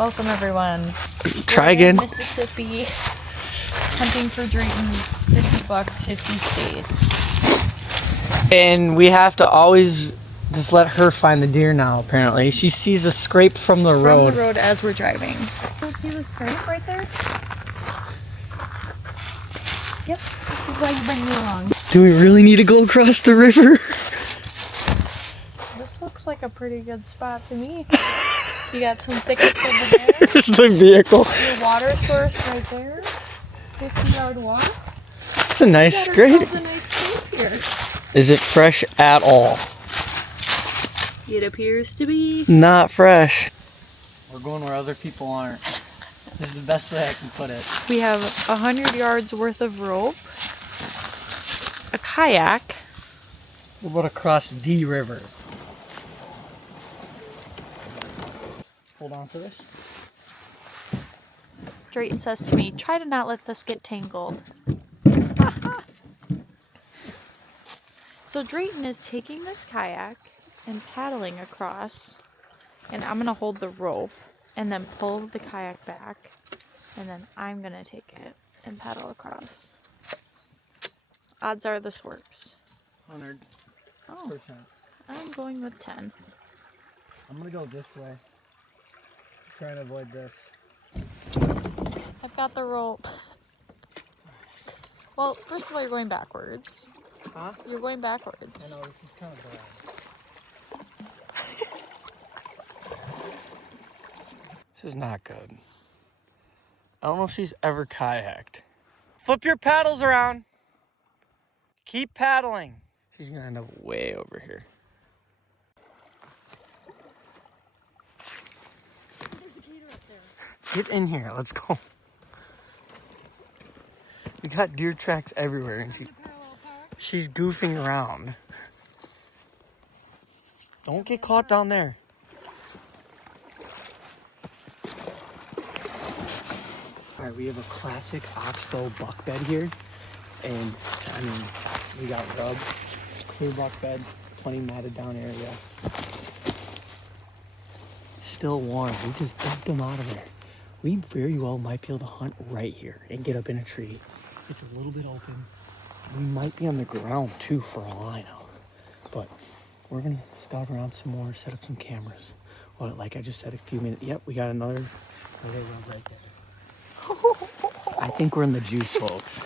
Welcome everyone. Try again. Mississippi, hunting for Drayton's 50 bucks, 50 states. And we have to always just let her find the deer now, apparently. She sees a scrape from the road. From the road as we're driving. See the scrape right there? Yep, this is why you bring me along. Do we really need to go across the river? This looks like a pretty good spot to me. You got some thickets over there. There's the vehicle. Your water source right there. 50-yard water. It's a nice scrape. It's a nice scrape here. Is it fresh at all? It appears to be. Not fresh. We're going where other people aren't. This is the best way I can put it. We have 100 yards worth of rope, a kayak. We're about to cross the river. Hold on to this. Drayton says to me, try to not let this get tangled. So Drayton is taking this kayak and paddling across, and I'm gonna hold the rope and then pull the kayak back, and then I'm gonna take it and paddle across. Odds are this works. 100%. Oh, I'm going with 10. I'm gonna go this way. Trying to avoid this. I've got the rope. Well, first of all, you're going backwards. Huh? You're going I backwards. know, this is kind of bad. This is not good. I don't know if she's ever kayaked. Flip your paddles around. Keep paddling. She's gonna end up way over here. There's a gator up there. Get in here, let's go. We got deer tracks everywhere and she's goofing around. Don't get caught down there. All right, we have a classic oxbow buck bed here. And I mean, we got rub, clear buck bed, plenty matted down area. Still warm, we just dumped them out of there. We very well might be able to hunt right here and get up in a tree. It's a little bit open. We might be on the ground too for a line out. But we're gonna scout around some more, set up some cameras. Well, like I just said a few minutes, yep, we got another rub right there. I think we're in the juice, folks.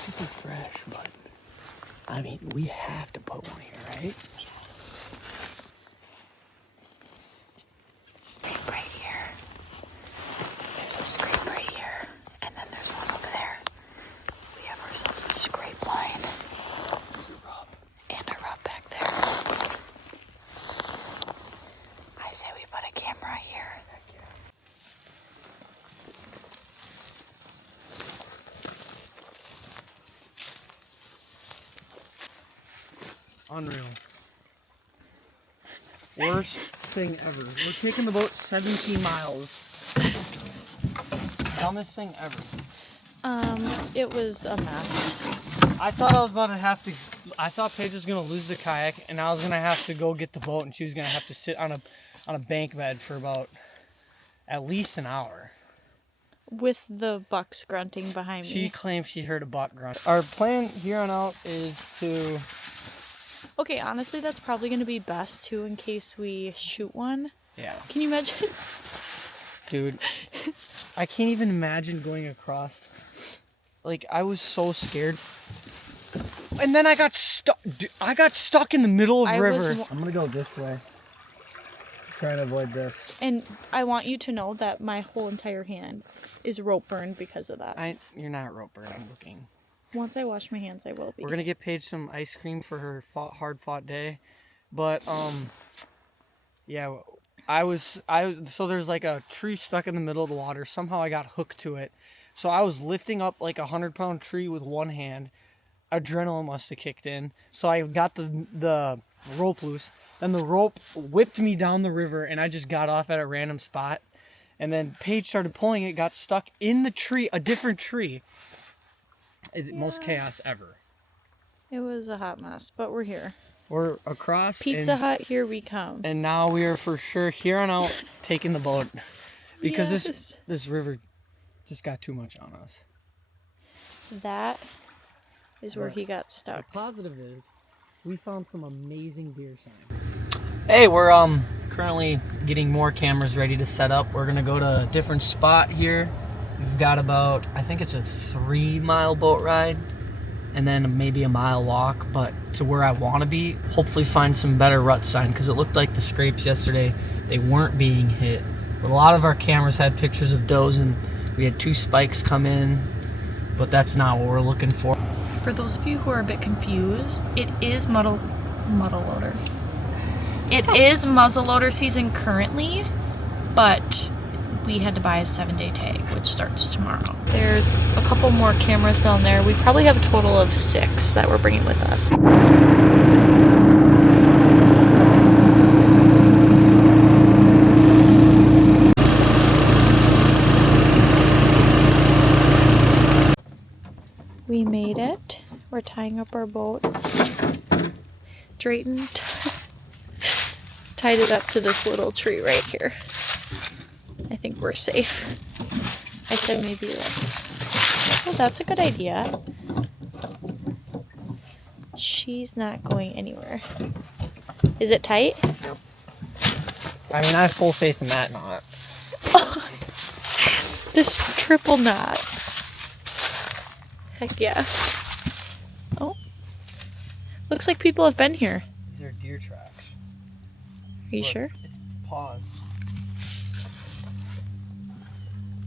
Super fresh, but I mean, we have to put one here, right? Right here. There's a scrape right here, and then there's one over there. We have ourselves a scrape line and a rub back there. I say we put a camera here. Unreal. Worst thing ever. We're taking the boat 17 miles. Dumbest thing ever. It was a mess. I thought I was about to have to. I thought Paige was gonna lose the kayak, and I was gonna have to go get the boat, and she was gonna have to sit on a bank bed for about at least an hour. With the bucks grunting behind me. She claims she heard a buck grunt. Our plan here on out is to. Okay, honestly, that's probably going to be best, too, in case we shoot one. Yeah. Can you imagine? Dude, I can't even imagine going across. Like, I was so scared. And then I got stuck. I got stuck in the middle of the river. I'm going to go this way. Trying to avoid this. And I want you to know that my whole entire hand is rope burned because of that. You're not rope burned, I'm looking. Once I wash my hands, I will be. We're gonna get Paige some ice cream for her hard fought day, but yeah, so there's like a tree stuck in the middle of the water. Somehow I got hooked to it, so I was lifting up like a 100-pound tree with one hand. Adrenaline must have kicked in, so I got the rope loose. Then the rope whipped me down the river, and I just got off at a random spot. And then Paige started pulling it, got stuck in the tree, a different tree. Most chaos ever. It was a hot mess, but we're here. We're across. Pizza Hut, here we come. And now we are for sure here on out taking the boat. Because Yes. this river just got too much on us. That is where he got The stuck. positive is we found some amazing deer sign. Hey, we're currently getting more cameras ready to set up. We're gonna go to a different spot here. We've got about, I think it's a 3-mile boat ride and then maybe a mile walk, but to where I want to be, hopefully find some better rut sign, because it looked like the scrapes yesterday, they weren't being hit. But a lot of our cameras had pictures of does, and we had 2 spikes come in, but that's not what we're looking for. For those of you who are a bit confused, it is muzzleloader. It is muzzleloader season currently, but we had to buy a 7-day tag, which starts tomorrow. There's a couple more cameras down there. We probably have a total of 6 that we're bringing with us. We made it. We're tying up our boat. Drayton tied it up to this little tree right here. I think we're safe. I said maybe let's... Oh, that's a good idea. She's not going anywhere. Is it tight? I mean, I have full faith in that knot. This triple knot. Heck yeah. Oh. Looks like people have been here. These are deer tracks. Are you Look, sure? It's paused.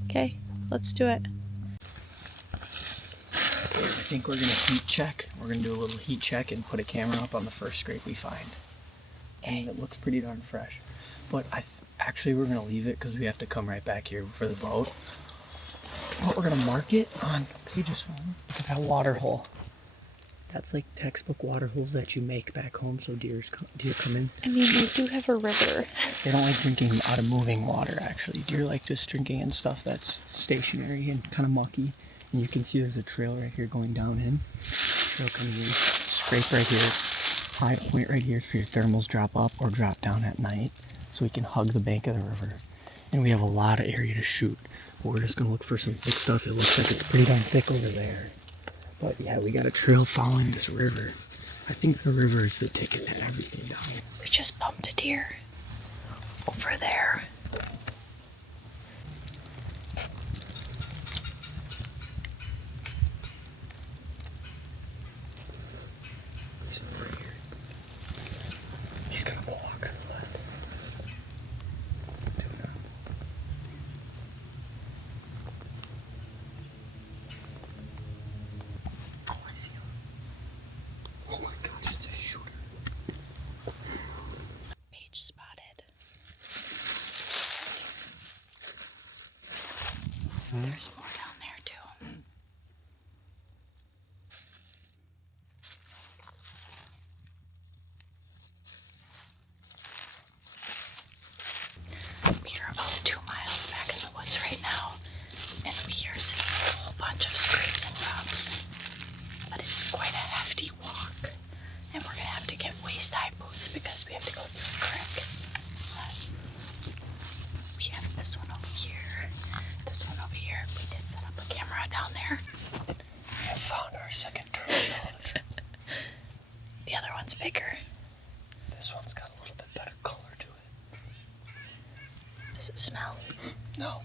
Okay, let's do it. I think we're gonna heat check. We're gonna do a little heat check and put a camera up on the first scrape we find. And it looks pretty darn fresh. But actually we're gonna leave it because we have to come right back here for the boat. But we're gonna mark it on Paige's phone. Look at that water hole. That's like textbook water holes that you make back home so deer come in. I mean, we do have a river. They don't like drinking out of moving water, actually. Deer like just drinking in stuff that's stationary and kind of mucky. And you can see there's a trail right here going down in. Trail coming in. Scrape right here. High point right here for your thermals drop up or drop down at night. So we can hug the bank of the river. And we have a lot of area to shoot. But we're just going to look for some thick stuff. It looks like it's pretty darn thick over there. But yeah, we got a trail following this river. I think the river is the ticket to everything down here. We just bumped a deer over there. He's over here. He's gonna walk. Oh, I see him. Oh my gosh, it's a shooter. Paige spotted. There's more down there too. We are about 2 miles back in the woods right now, and we are seeing a whole bunch of scrapes and rubs. But it's quite a hefty walk, and we're gonna have to get waist-high boots because we have to go through the creek. But we have this one over here, this one over here. We did set up a camera down there. We have found our second turtle shell of the trip. The other one's bigger. This one's got a little bit better color to it. Does it smell? No.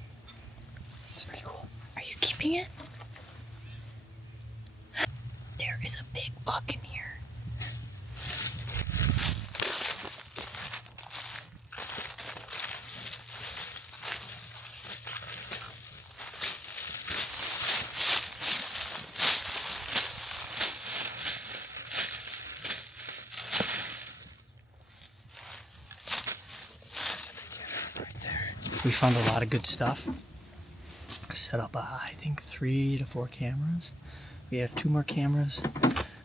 It's pretty cool. Are you keeping it? There is a big buck in here. We found a lot of good stuff. Set up, I think 3 to 4 cameras. We have 2 more cameras.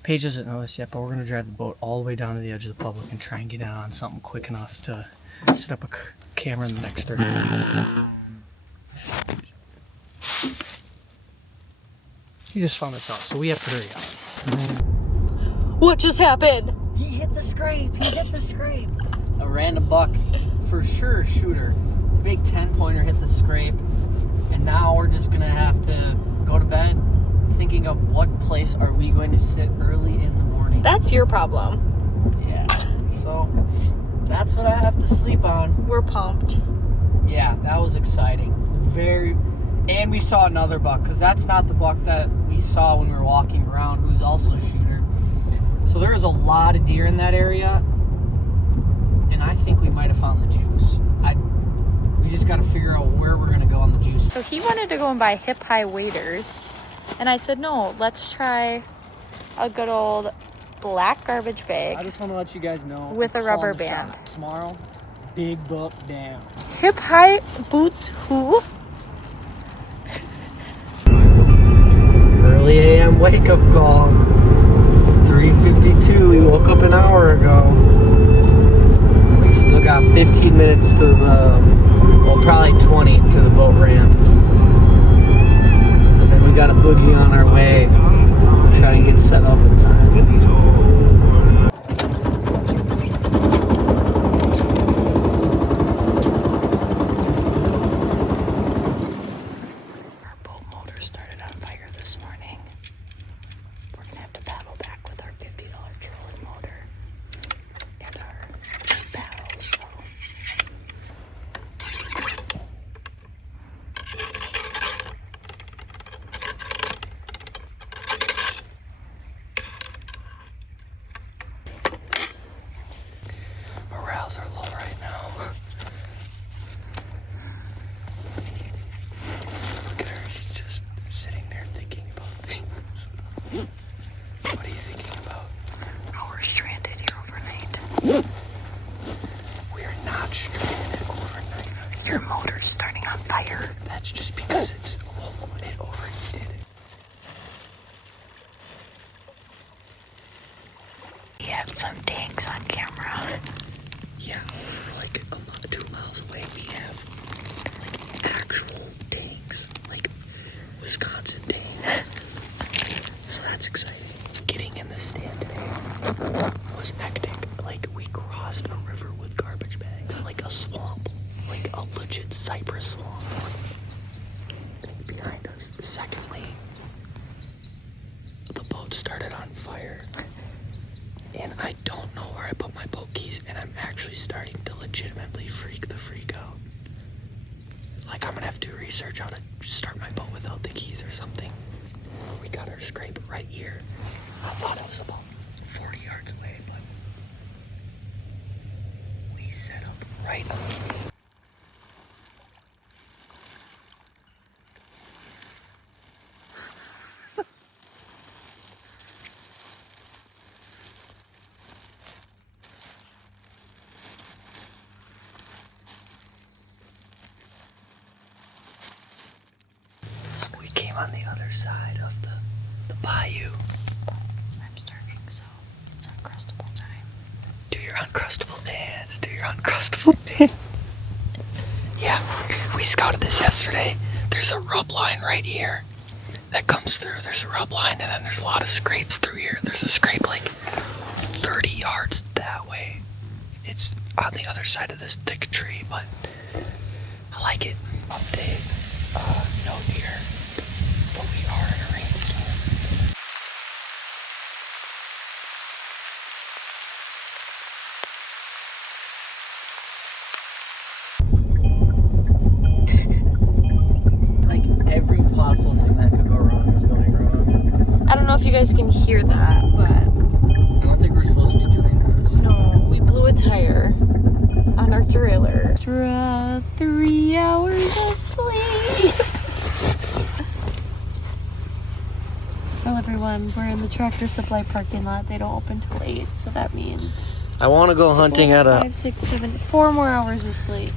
Paige doesn't know this yet, but we're going to drive the boat all the way down to the edge of the public and try and get in on something quick enough to set up a camera in the next 30 minutes. He just found us out, so we have to hurry up. What just happened? He hit the scrape. A random buck, for sure, shooter. Big 10-pointer hit the scrape. And now we're just going to have to go to bed thinking of what place are we going to sit early in the morning. That's your problem. Yeah. So that's what I have to sleep on. We're pumped. Yeah, that was exciting. And we saw another buck, because that's not the buck that we saw when we were walking around, who's also a shooter. So there's a lot of deer in that area, and I think we might have found the juice. We just got to figure out where we're going to go on the juice. So he wanted to go and buy hip-high waders, and I said, no, let's try a good old black garbage bag. I just want to let you guys know. With a rubber band. Tomorrow, big buck down. Hip-high boots who? Early AM wake-up call. It's 3:52. We woke up an hour ago. We still got 15 minutes to probably 20 to the boat ramp. And then we got a boogie on our way. Try and get set up in time. Our boat motor started on fire this morning. We're gonna have to paddle back with our $50 trolling motor and our paddles. So. Morales are low right now. Look at her, she's just sitting there thinking about things. What are you thinking about? Oh, we're stranded here overnight. We are not stranded overnight. Your motor's starting on fire. That's just because it overheated. We have some tanks on camera. Yeah, over like 2 miles away we have like actual tanks, like Wisconsin tanks. So that's exciting. Getting in the stand today was hectic. Like we crossed a river with garbage bags, like a swamp, like a legit cypress swamp behind us. Secondly, the boat started on fire. And I don't know where I put my boat keys, and I'm actually starting to legitimately freak out. Like, I'm gonna have to do research how to start my boat without the keys or something. We got our scrape right here. I thought it was about 40 yards away, but we set up right up. On the other side of the bayou. I'm starving, so it's Uncrustable time. Do your Uncrustable dance. Do your Uncrustable dance. Yeah, we scouted this yesterday. There's a rub line right here that comes through. There's a rub line, and then there's a lot of scrapes through here. There's a scrape like 30 yards that way. It's on the other side of this thick tree, but I like it. Update. No deer. But we are in a rainstorm. Like every possible thing that could go wrong is going wrong. I don't know if you guys can hear that, but I don't think we're supposed to be doing this. no, we blew a tire on our trailer. After 3 hours of sleep. Well, everyone, we're in the Tractor Supply parking lot. They don't open till 8, so that means I want to go hunting 4, at a 5, 6, 7, 4 more hours of sleep.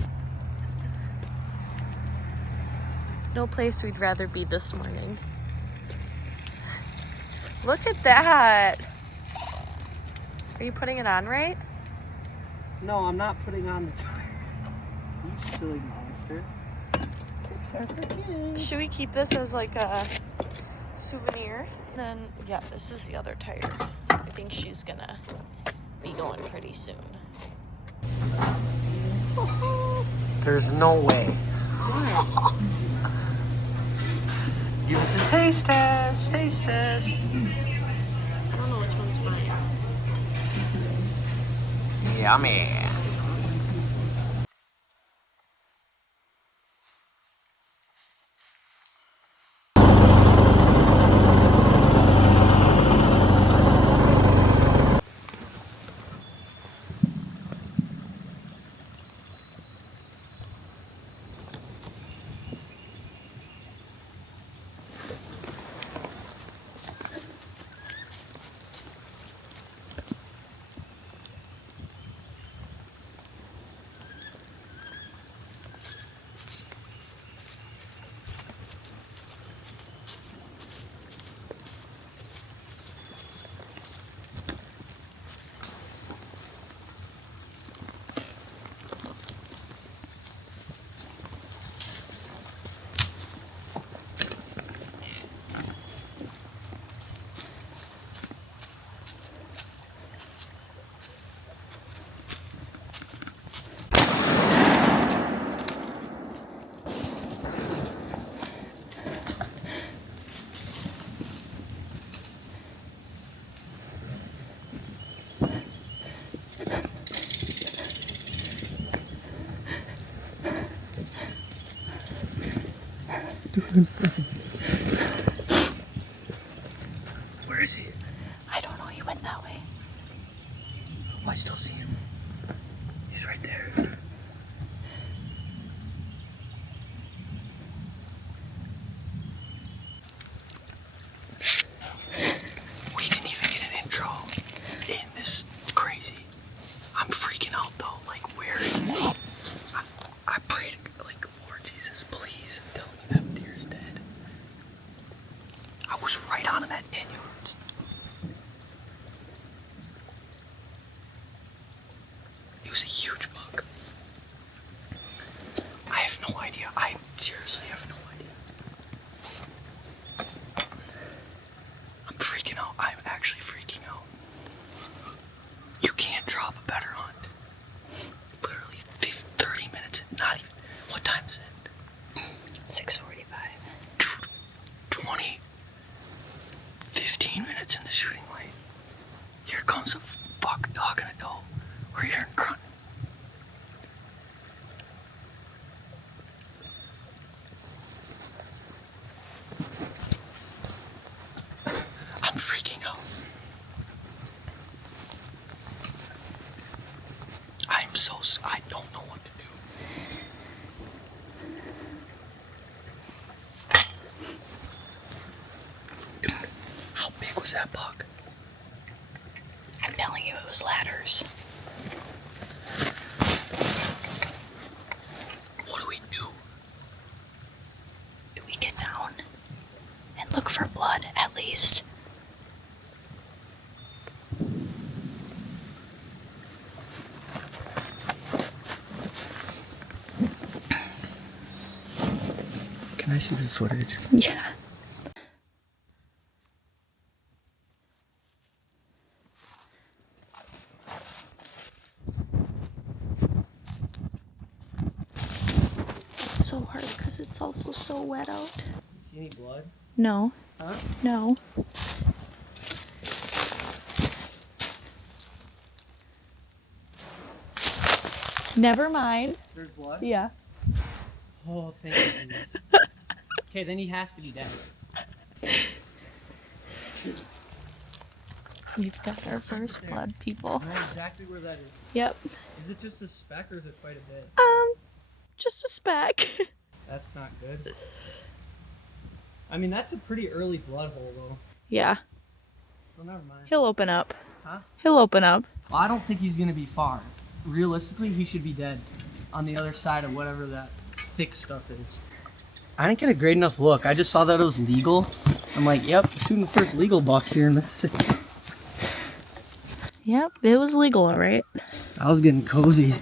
No place we'd rather be this morning. Look at that. Are you putting it on right? No, I'm not putting on the tire. You silly monster. Six are for kids. Should we keep this as like a souvenir? Then, yeah, this is the other tire. I think she's gonna be going pretty soon. There's no way. Give us a taste test. Taste test. I don't know which one's mine. Yummy. Where is he? I don't know, he went that way. Oh, I still see him. He's right there. We didn't even get an intro. And this is crazy. I'm freaking out though. Like, where is he? I prayed, like, Lord Jesus, please tell me that deer's dead. I was right on him at 10 yards. It was a huge buck. I have no idea. I seriously have no idea. I'm freaking out. I'm actually freaking out. You can't drop a better hunt. Literally 30 minutes, not even. What time is it? 6:45. 20, 15 minutes in the shooting light. Here comes a buck dog and a doe. We're hearing grunting. I'm freaking out. I don't know what to do. Dude, how big was that buck? I'm telling you, it was ladders. What do we do? Do we get down and look for blood at least? Can I see the footage? Yeah. It's so hard because it's also so wet out. See any blood? No. Huh? No. Never mind. There's blood? Yeah. Oh, thank you. Okay, then he has to be dead. We've got our first blood, people. I know exactly where that is. Yep. Is it just a speck or is it quite a bit? Just a speck. That's not good. I mean, that's a pretty early blood hole, though. Yeah. So never mind. He'll open up. Huh? He'll open up. Well, I don't think he's going to be far. Realistically, he should be dead on the other side of whatever that thick stuff is. I didn't get a great enough look. I just saw that it was legal. I'm like, yep, shooting the first legal buck here in Mississippi. Yep, it was legal, all right. I was getting cozy.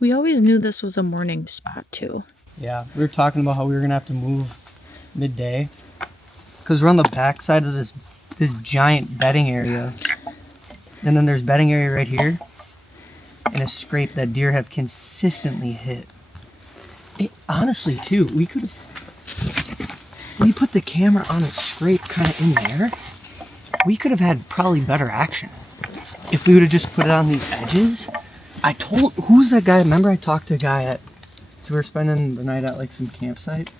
We always knew this was a morning spot too. Yeah, we were talking about how we were gonna have to move midday because we're on the back side of this giant bedding area, and then there's bedding area right here, and a scrape that deer have consistently hit. Honestly, too, we put the camera on a scrape kind of in there. We could have had probably better action if we would have just put it on these edges. Who's that guy? Remember I talked to a guy so we were spending the night at like some campsite,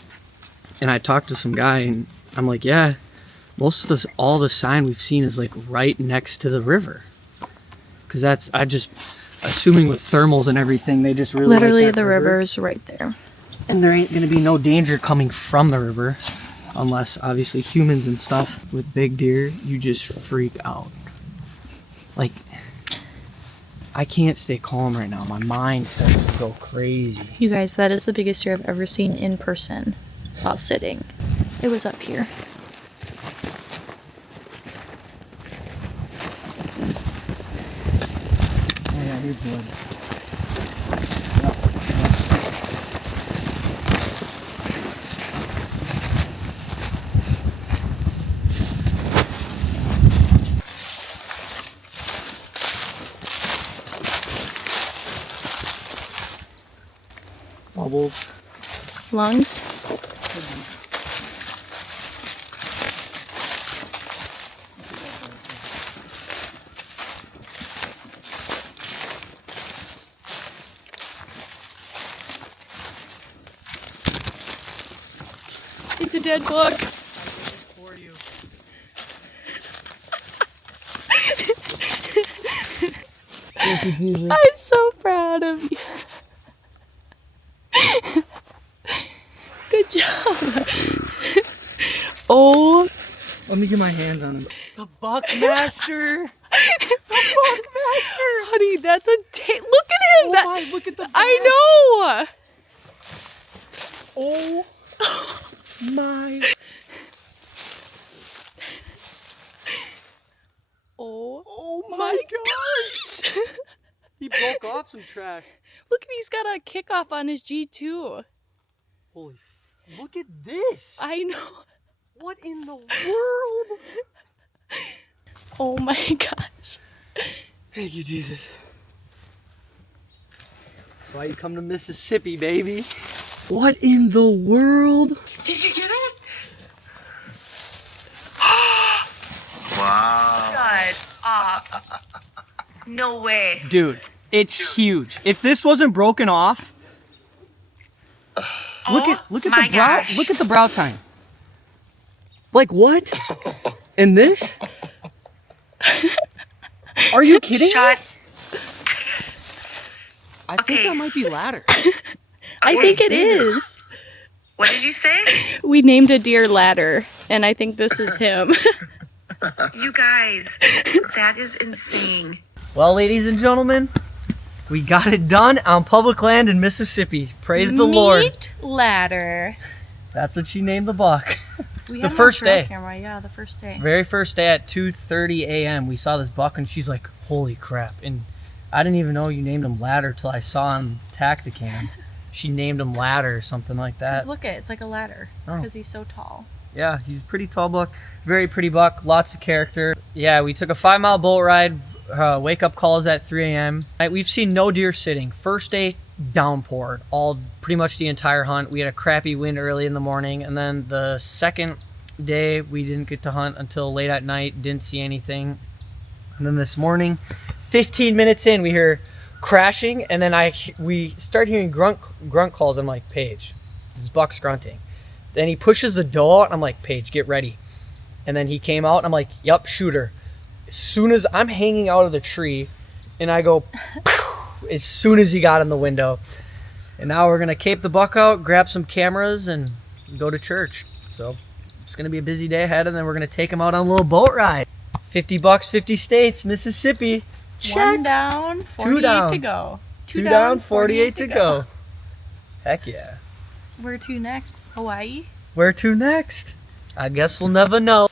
and I talked to some guy, and I'm like, yeah, most of all the sign we've seen is like right next to the river, because I just assuming with thermals and everything, they just really literally like that the river is right there, and there ain't gonna be no danger coming from the river, unless obviously humans and stuff. With big deer, you just freak out. Like, I can't stay calm right now. My mind starts to go crazy. You guys, that is the biggest deer I've ever seen in person while sitting. It was up here. Oh yeah, here's blood. Bubbles. Lungs. It's a dead book. I'm so proud of you. Good job. Oh. Let me get my hands on him. The Buckmaster. The Buckmaster. Honey, that's a look at him. Oh my, look at the back. I know. Oh my. Oh my gosh. He broke off some trash. Look, he's got a kickoff on his G2. Holy, look at this. I know. What in the world? Oh my gosh. Thank you, Jesus. That's why you come to Mississippi, baby. What in the world? Did you get it? Wow. Shut up. No way. Dude, it's huge. If this wasn't broken off, look at the brow. Gosh. Look at the brow tine. Like what? And this? Are you kidding? Shut. I think that might be ladder. I think it is. What did you say? We named a deer Ladder, and I think this is him. You guys, that is insane. Well, ladies and gentlemen, we got it done on public land in Mississippi. Praise the Lord. Meat Ladder. That's what she named the buck. We The had first him on trail day. Camera. Yeah, the first day. Very first day at 2:30 a.m. we saw this buck, and she's like, holy crap. And I didn't even know you named him Ladder till I saw on Tacticam. She named him Ladder or something like that. Just look at it. It's like a ladder Oh. because he's so tall. Yeah, he's a pretty tall buck. Very pretty buck. Lots of character. Yeah, we took a 5-mile boat ride. Wake up calls at 3 a.m. We've seen no deer sitting. First day, downpour. Pretty much the entire hunt. We had a crappy wind early in the morning. And then the second day, we didn't get to hunt until late at night. Didn't see anything. And then this morning, 15 minutes in, we hear crashing. And then we start hearing grunt calls. I'm like, Paige, this buck's grunting. Then he pushes the doe out, and I'm like, Paige, get ready. And then he came out, and I'm like, yup, shoot her. As soon as I'm hanging out of the tree, and I go, pow, as soon as he got in the window. And now we're going to cape the buck out, grab some cameras, and go to church. So it's going to be a busy day ahead, and then we're going to take him out on a little boat ride. 50 bucks, 50 states, Mississippi. Check. 1 down, 48 down. to go. 2 down, 48 to go. Heck yeah. Where to next? Hawaii? Where to next? I guess we'll never know.